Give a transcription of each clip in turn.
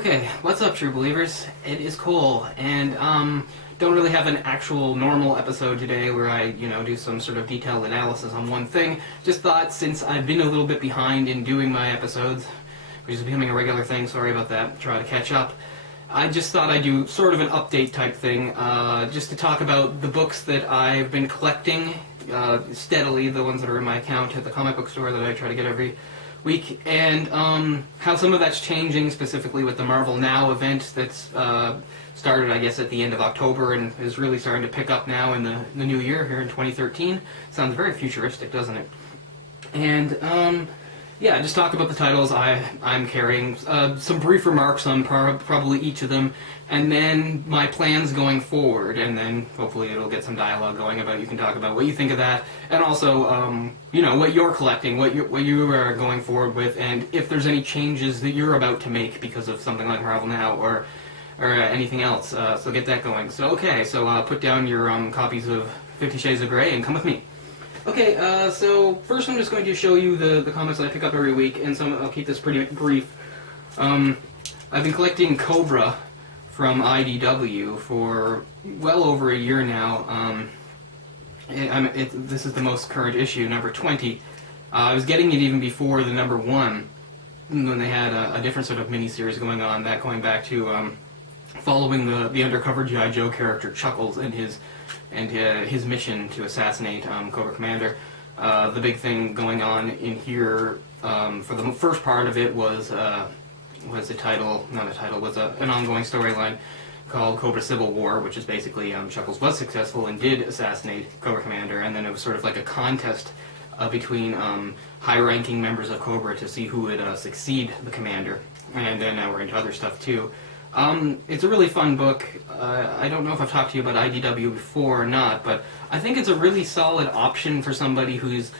Okay, what's up, true believers? It is Cole, and don't really have an actual normal episode today where I, do some sort of detailed analysis on one thing. Just thought, since I've been a little bit behind in doing my episodes, which is becoming a regular thing, sorry about that, try to catch up, I just thought I'd do sort of an update type thing, just to talk about the books that I've been collecting steadily, the ones that are in my account at the comic book store that I try to get every week, and how some of that's changing, specifically with the Marvel Now event that's started, I guess, at the end of October and is really starting to pick up now in the new year here in 2013. Sounds very futuristic, doesn't it? And yeah, just talk about the titles I'm carrying, some brief remarks on probably each of them, and then my plans going forward, and then hopefully it'll get some dialogue going about, you can talk about what you think of that, and also, what you're collecting, what you are going forward with, and if there's any changes that you're about to make because of something like Marvel Now, or anything else, so get that going. So put down your copies of 50 Shades of Grey and come with me. Okay, so first I'm just going to show you the comics that I pick up every week, and I'll keep this pretty brief. I've been collecting Cobra from IDW for well over a year now. This is the most current issue, number 20. I was getting it even before the number 1, when they had a different sort of miniseries going on, that going back to following the undercover G.I. Joe character Chuckles and his mission to assassinate Cobra Commander. The big thing going on in here for the first part of it was an ongoing storyline called Cobra Civil War, which is basically Chuckles was successful and did assassinate Cobra Commander, and then it was sort of like a contest between high-ranking members of Cobra to see who would succeed the commander. And then now we're into other stuff too. It's a really fun book. I don't know if I've talked to you about IDW before or not, but I think it's a really solid option for somebody who's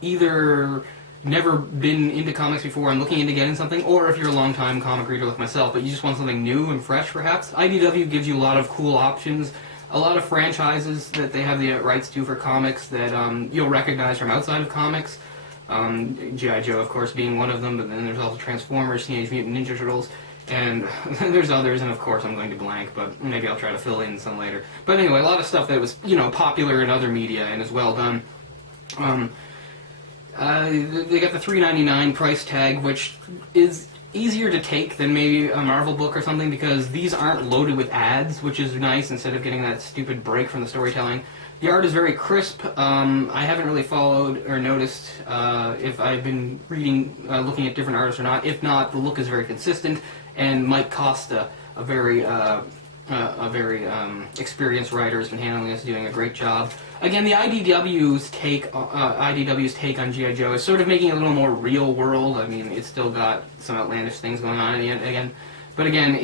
either never been into comics before and looking into getting something, or if you're a long-time comic reader like myself, but you just want something new and fresh, perhaps. IDW gives you a lot of cool options, a lot of franchises that they have the rights to for comics that you'll recognize from outside of comics. G.I. Joe, of course, being one of them, but then there's also Transformers, Teenage Mutant Ninja Turtles, and there's others, and of course I'm going to blank, but maybe I'll try to fill in some later. But anyway, a lot of stuff that was, popular in other media and is well done. They got the $3.99 price tag, which is easier to take than maybe a Marvel book or something, because these aren't loaded with ads, which is nice, instead of getting that stupid break from the storytelling. The art is very crisp. I haven't really followed or noticed if I've been looking at different artists or not. If not, the look is very consistent, and Mike Costa, a very experienced writer, has been handling this, doing a great job. Again, the IDW's take on G.I. Joe is sort of making it a little more real world. I mean, it's still got some outlandish things going on again. But again,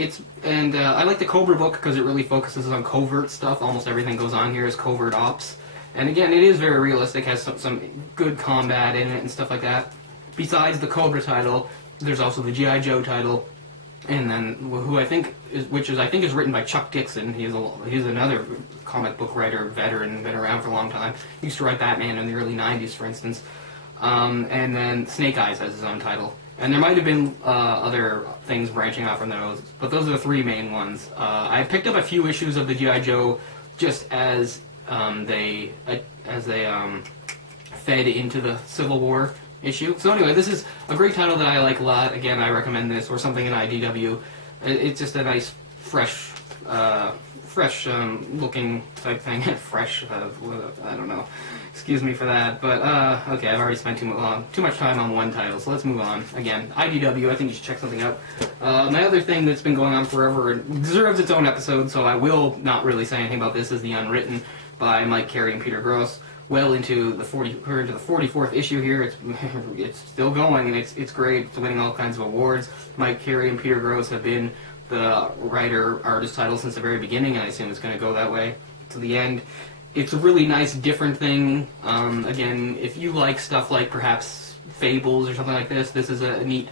I like the Cobra book because it really focuses on covert stuff. Almost everything goes on here is covert ops. And again, it is very realistic, has some good combat in it and stuff like that. Besides the Cobra title, there's also the G.I. Joe title, and then which I think is written by Chuck Dixon. He's another comic book writer, veteran, been around for a long time. He used to write Batman in the early 90s, for instance. And then Snake Eyes has his own title. And there might have been other things branching off from those, but those are the three main ones. I picked up a few issues of the G.I. Joe just as they fed into the Civil War issue. So anyway, this is a great title that I like a lot. Again, I recommend this, or something in IDW. It's just a nice, fresh looking type thing. Fresh, I don't know. Excuse me for that, but okay, I've already spent too much time on one title, so let's move on. Again, IDW, I think you should check something out. My other thing that's been going on forever and deserves its own episode, so I will not really say anything about this, is The Unwritten by Mike Carey and Peter Gross. Well into the 44th issue here. It's still going, and it's great. It's winning all kinds of awards. Mike Carey and Peter Gross have been the writer-artist title since the very beginning, and I assume it's going to go that way to the end. It's a really nice, different thing. Again, if you like stuff like perhaps Fables or something like this is a neat.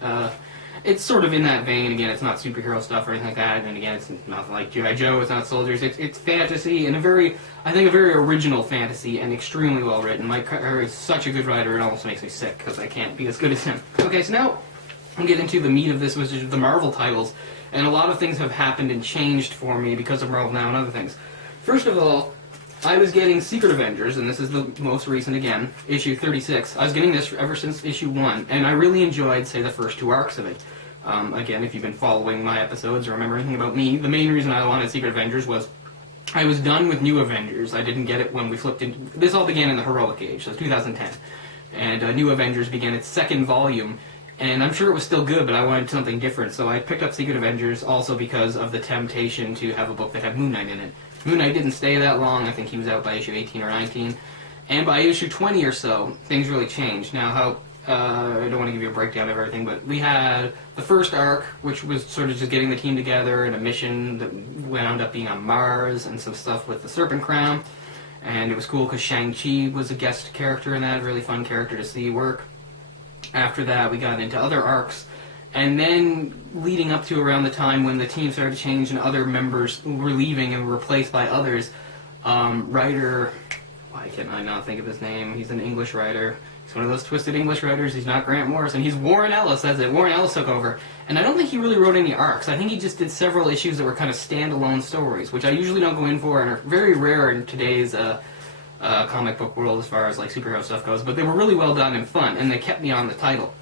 It's sort of in that vein. Again, it's not superhero stuff or anything like that. And again, it's not like G.I. Joe. It's not soldiers. It's fantasy, and a very original fantasy, and extremely well written. Mike Carey is such a good writer. It almost makes me sick because I can't be as good as him. Okay, so now and get into the meat of this, which is the Marvel titles. And a lot of things have happened and changed for me because of Marvel Now and other things. First of all, I was getting Secret Avengers, and this is the most recent again, issue 36. I was getting this ever since issue 1, and I really enjoyed, say, the first 2 arcs of it. Again, if you've been following my episodes or remember anything about me, the main reason I wanted Secret Avengers was I was done with New Avengers. I didn't get it when we flipped into... This all began in the Heroic Age, so 2010. And New Avengers began its 2nd volume, and I'm sure it was still good, but I wanted something different, so I picked up Secret Avengers also because of the temptation to have a book that had Moon Knight in it. Moon Knight didn't stay that long. I think he was out by issue 18 or 19. And by issue 20 or so, things really changed. Now, how I don't want to give you a breakdown of everything, but we had the first arc, which was sort of just getting the team together and a mission that wound up being on Mars and some stuff with the Serpent Crown. And it was cool because Shang-Chi was a guest character in that, a really fun character to see work. After that, we got into other arcs. And then, leading up to around the time when the team started to change and other members were leaving and were replaced by others, writer, why can I not think of his name? He's an English writer. He's one of those twisted English writers. He's not Grant Morrison. He's Warren Ellis, that's it. Warren Ellis took over. And I don't think he really wrote any arcs. I think he just did several issues that were kind of standalone stories, which I usually don't go in for and are very rare in today's comic book world as far as like superhero stuff goes. But they were really well done and fun, and they kept me on the title.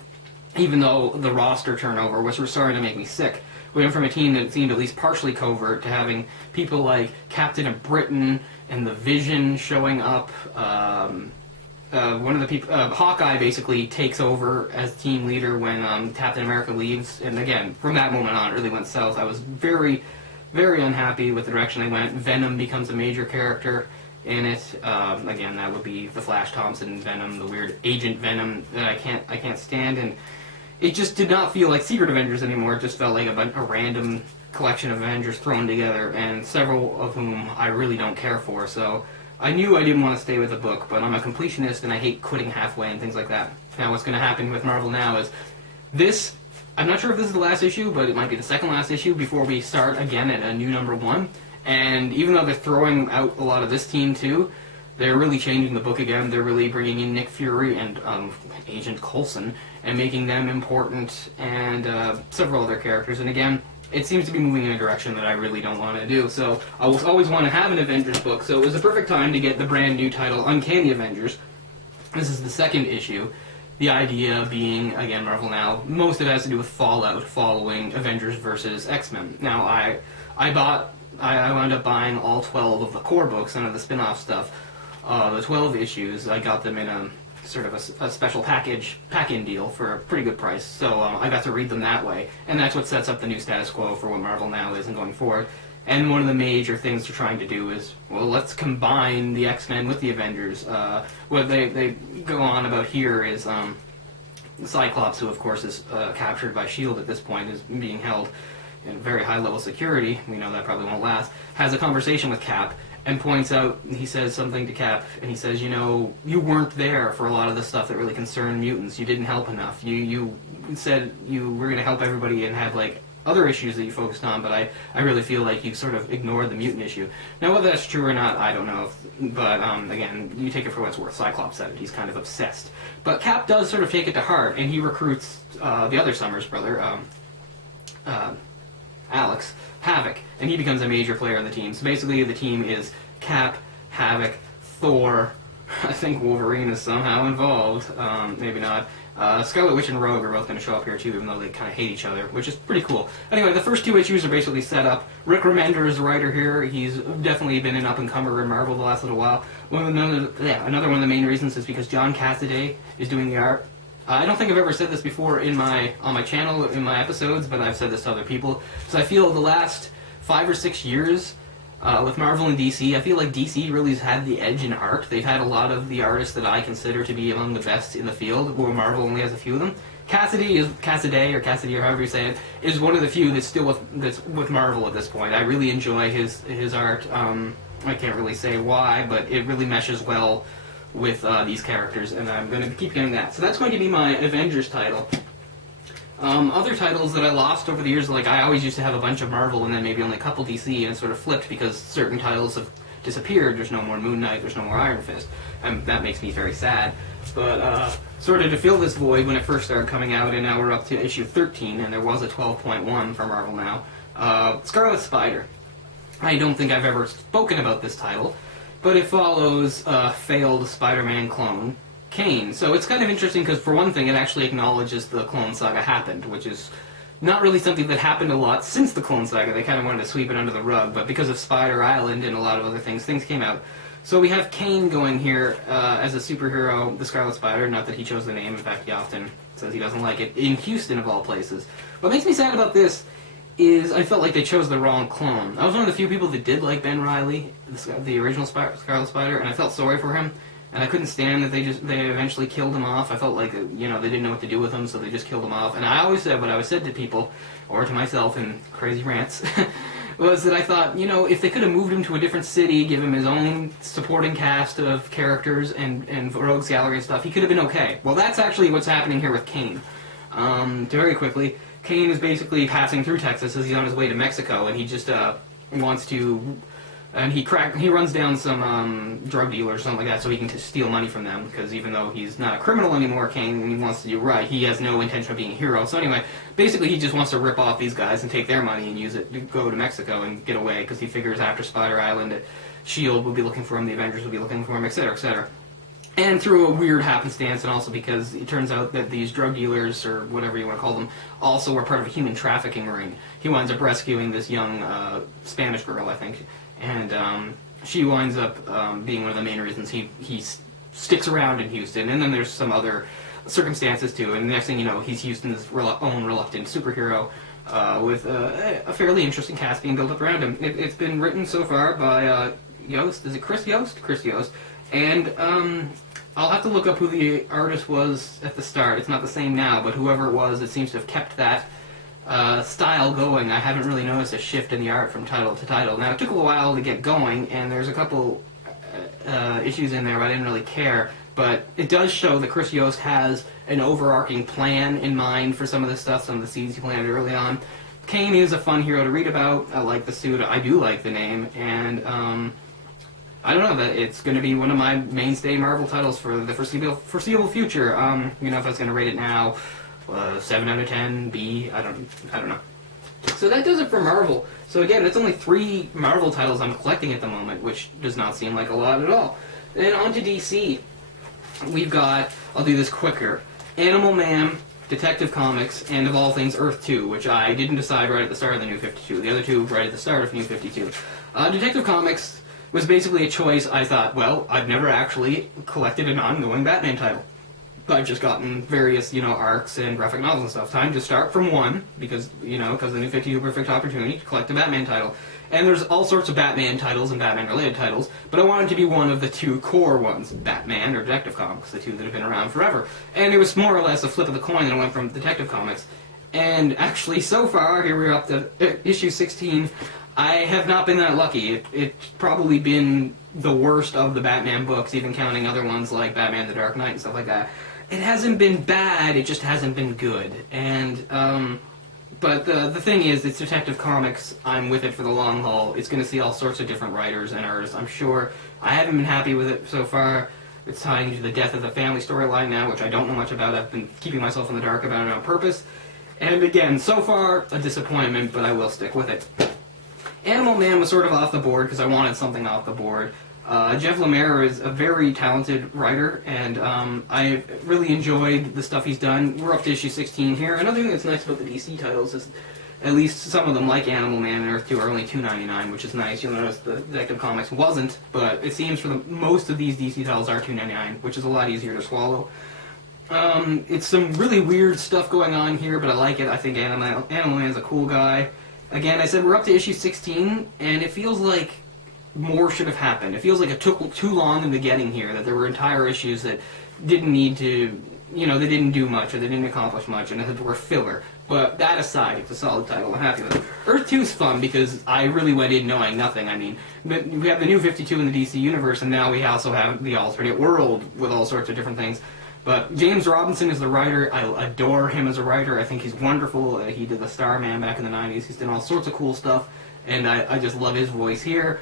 Even though the roster turnover was starting to make me sick. We went from a team that seemed at least partially covert to having people like Captain of Britain and the Vision showing up. One of the people, Hawkeye, basically takes over as team leader when Captain America leaves. And again, from that moment on, it really went south. I was very, very unhappy with the direction they went. Venom becomes a major character in it. Again, that would be the Flash Thompson Venom, the weird Agent Venom that I can't stand. And it just did not feel like Secret Avengers anymore. It just felt like a random collection of Avengers thrown together, and several of whom I really don't care for. So I knew I didn't want to stay with the book, but I'm a completionist and I hate quitting halfway and things like that. Now what's going to happen with Marvel Now is this, I'm not sure if this is the last issue, but it might be the second last issue before we start again at a new #1. And even though they're throwing out a lot of this team too, they're really changing the book again. They're really bringing in Nick Fury and Agent Coulson and making them important, and several other characters. And again, it seems to be moving in a direction that I really don't want to do. So I will always want to have an Avengers book. So it was the perfect time to get the brand new title, Uncanny Avengers. This is the 2nd issue. The idea being, again, Marvel Now, most of it has to do with Fallout following Avengers versus X-Men. Now, I wound up buying all 12 of the core books, none of the spin-off stuff. The 12 issues, I got them in a sort of a special pack-in deal for a pretty good price. So I got to read them that way, and that's what sets up the new status quo for what Marvel Now is and going forward. And one of the major things they're trying to do is, well, let's combine the X-Men with the Avengers. What they go on about here is Cyclops, who of course is captured by S.H.I.E.L.D. at this point, is being held in very high-level security. We know that probably won't last. Has a conversation with Cap and points out, he says something to Cap, and he says, you know, you weren't there for a lot of the stuff that really concerned mutants. You didn't help enough. You said you were going to help everybody and have, like, other issues that you focused on, but I really feel like you sort of ignored the mutant issue. Now, whether that's true or not, I don't know. But, again, you take it for what it's worth. Cyclops said it. He's kind of obsessed. But Cap does sort of take it to heart, and he recruits the other Summers brother, Alex, Havoc, and he becomes a major player on the team. So basically the team is Cap, Havoc, Thor, I think Wolverine is somehow involved, maybe not. Scarlet Witch and Rogue are both going to show up here too, even though they kind of hate each other, which is pretty cool. Anyway, the first 2 issues are basically set up. Rick Remender is the writer here. He's definitely been an up-and-comer in Marvel the last little while. Another one of the main reasons is because John Cassaday is doing the art. I don't think I've ever said this before on my channel, in my episodes, but I've said this to other people. So I feel the last 5 or 6 years with Marvel and DC, I feel like DC really has had the edge in art. They've had a lot of the artists that I consider to be among the best in the field, where Marvel only has a few of them. Cassidy, or however you say it, is one of the few that's still with Marvel at this point. I really enjoy his art. I can't really say why, but it really meshes well with these characters, and I'm going to keep getting that. So that's going to be my Avengers title. Other titles that I lost over the years, like I always used to have a bunch of Marvel and then maybe only a couple DC, and it sort of flipped because certain titles have disappeared. There's no more Moon Knight, there's no more Iron Fist, and that makes me very sad. But sort of to fill this void when it first started coming out, and now we're up to issue 13, and there was a 12.1 for Marvel now, Scarlet Spider. I don't think I've ever spoken about this title, but it follows a failed Spider-Man clone, Kane. So it's kind of interesting because, for one thing, it actually acknowledges the Clone Saga happened, which is not really something that happened a lot since the Clone Saga. They kind of wanted to sweep it under the rug, but because of Spider Island and a lot of other things came out. So we have Kane going here as a superhero, the Scarlet Spider, not that he chose the name, in fact he often says he doesn't like it, in Houston of all places. What makes me sad about this is I felt like they chose the wrong clone. I was one of the few people that did like Ben Reilly, the original Scarlet Spider, and I felt sorry for him. And I couldn't stand that they eventually killed him off. I felt like, they didn't know what to do with him, so they just killed him off. And I always said what I said to people, or to myself in crazy rants, was that I thought, if they could have moved him to a different city, give him his own supporting cast of characters and rogues gallery and stuff, he could have been okay. Well, that's actually what's happening here with Kane. Very quickly, Kane is basically passing through Texas as he's on his way to Mexico, and he just wants to... And he runs down some drug dealers or something like that so he can steal money from them, because even though he's not a criminal anymore, Kane, and he wants to do right, he has no intention of being a hero. So anyway, basically he just wants to rip off these guys and take their money and use it to go to Mexico and get away, because he figures after Spider Island, S.H.I.E.L.D. will be looking for him, the Avengers will be looking for him, etc., etc. And through a weird happenstance, and also because it turns out that these drug dealers, or whatever you want to call them, also were part of a human trafficking ring. He winds up rescuing this young Spanish girl, I think, and she winds up being one of the main reasons he sticks around in Houston. And then there's some other circumstances too, and the next thing you know, he's Houston's own reluctant superhero with a fairly interesting cast being built up around him. It's been written so far by Yost. Is it Chris Yost? Chris Yost. And I'll have to look up who the artist was at the start. It's not the same now, but whoever it was, it seems to have kept that style going. I haven't really noticed a shift in the art from title to title. Now, it took a while to get going, and there's a couple issues in there where I didn't really care, but it does show that Chris Yost has an overarching plan in mind for some of this stuff, some of the seeds he planted early on. Kane is a fun hero to read about. I like the suit. I do like the name, and I don't know, that it's going to be one of my mainstay Marvel titles for the foreseeable future. If I was going to rate it now, 7 out of 10, B, I don't know. So that does it for Marvel. So again, it's only 3 Marvel titles I'm collecting at the moment, which does not seem like a lot at all. Then on to DC. We've got, I'll do this quicker, Animal Man, Detective Comics, and of all things, Earth 2, which I didn't decide right at the start of the New 52. The other two right at the start of New 52. Detective Comics was basically a choice. I thought, well, I've never actually collected an ongoing Batman title. I've just gotten various, arcs and graphic novels and stuff. Time to start from one, because the New 52 perfect opportunity to collect a Batman title. And there's all sorts of Batman titles and Batman-related titles, but I wanted to be one of the 2 core ones, Batman or Detective Comics, the 2 that have been around forever. And it was more or less a flip of the coin that I went from Detective Comics. And actually, so far, here we're up to issue 16, I have not been that lucky. It's probably been the worst of the Batman books, even counting other ones like Batman the Dark Knight and stuff like that. It hasn't been bad, it just hasn't been good. And, but the thing is, it's Detective Comics. I'm with it for the long haul. It's going to see all sorts of different writers and artists, I'm sure. I haven't been happy with it so far. It's tying into the death of the family storyline now, which I don't know much about. I've been keeping myself in the dark about it on purpose. And again, so far, a disappointment, but I will stick with it. Animal Man was sort of off the board because I wanted something off the board. Jeff Lemire is a very talented writer, and I really enjoyed the stuff he's done. We're up to issue 16 here. Another thing that's nice about the DC titles is at least some of them, like Animal Man and Earth 2, are only $2.99, which is nice. You'll notice the Detective Comics wasn't, but it seems for most of these DC titles are $2.99, which is a lot easier to swallow. It's some really weird stuff going on here, but I like it. I think Animal Man's a cool guy. Again, I said we're up to issue 16, and it feels like more should have happened. It feels like it took too long in the getting here, that there were entire issues that didn't need to, they didn't do much, or they didn't accomplish much, and that were filler. But that aside, it's a solid title. I'm happy with it. Earth 2 is fun because I really went in knowing nothing. I mean, we have the New 52 in the DC universe, and now we also have the alternate world with all sorts of different things. But James Robinson is the writer. I adore him as a writer. I think he's wonderful. He did the Starman back in the 90s. He's done all sorts of cool stuff, and I just love his voice here.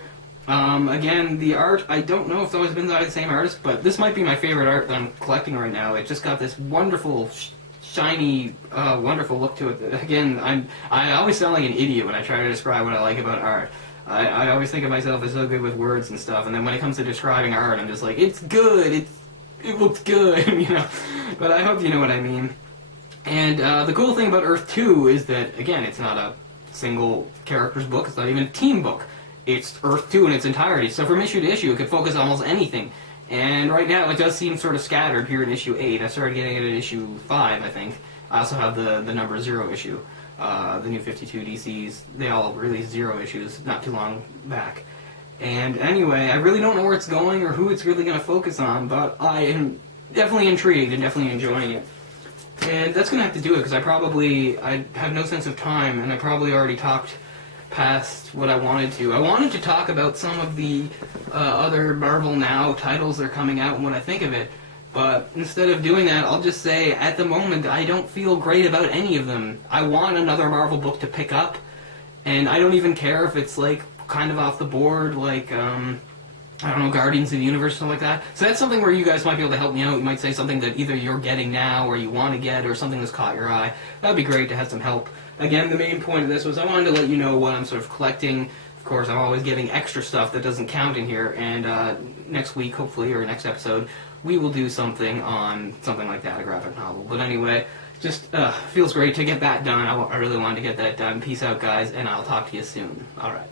Again, the art, I don't know if it's always been by the same artist, but this might be my favorite art that I'm collecting right now. It just got this wonderful, shiny, wonderful look to it. Again, I always sound like an idiot when I try to describe what I like about art. I always think of myself as so good with words and stuff, and then when it comes to describing art, I'm just like, it's good, it looks good, you know. But I hope you know what I mean. And the cool thing about Earth 2 is that, again, it's not a single character's book, it's not even a team book. It's Earth 2 in its entirety, so from issue to issue, it could focus on almost anything. And right now, it does seem sort of scattered here in issue 8. I started getting it at issue 5, I think. I also have the number 0 issue. The new 52 DCs, they all released 0 issues not too long back. And anyway, I really don't know where it's going or who it's really going to focus on, but I am definitely intrigued and definitely enjoying it. And that's going to have to do it, because I have no sense of time, and I probably already talked past what I wanted to. I wanted to talk about some of the other Marvel Now titles that are coming out and what I think of it, but instead of doing that, I'll just say, at the moment, I don't feel great about any of them. I want another Marvel book to pick up, and I don't even care if it's, like, kind of off the board, like, I don't know, Guardians of the Universe, something like that. So that's something where you guys might be able to help me out. You might say something that either you're getting now or you want to get, or something that's caught your eye. That'd be great to have some help. Again, the main point of this was I wanted to let you know what I'm sort of collecting. Of course, I'm always giving extra stuff that doesn't count in here, and next week, hopefully, or next episode, we will do something on something like that, a graphic novel. But anyway, just feels great to get that done. I really wanted to get that done. Peace out, guys, and I'll talk to you soon. All right.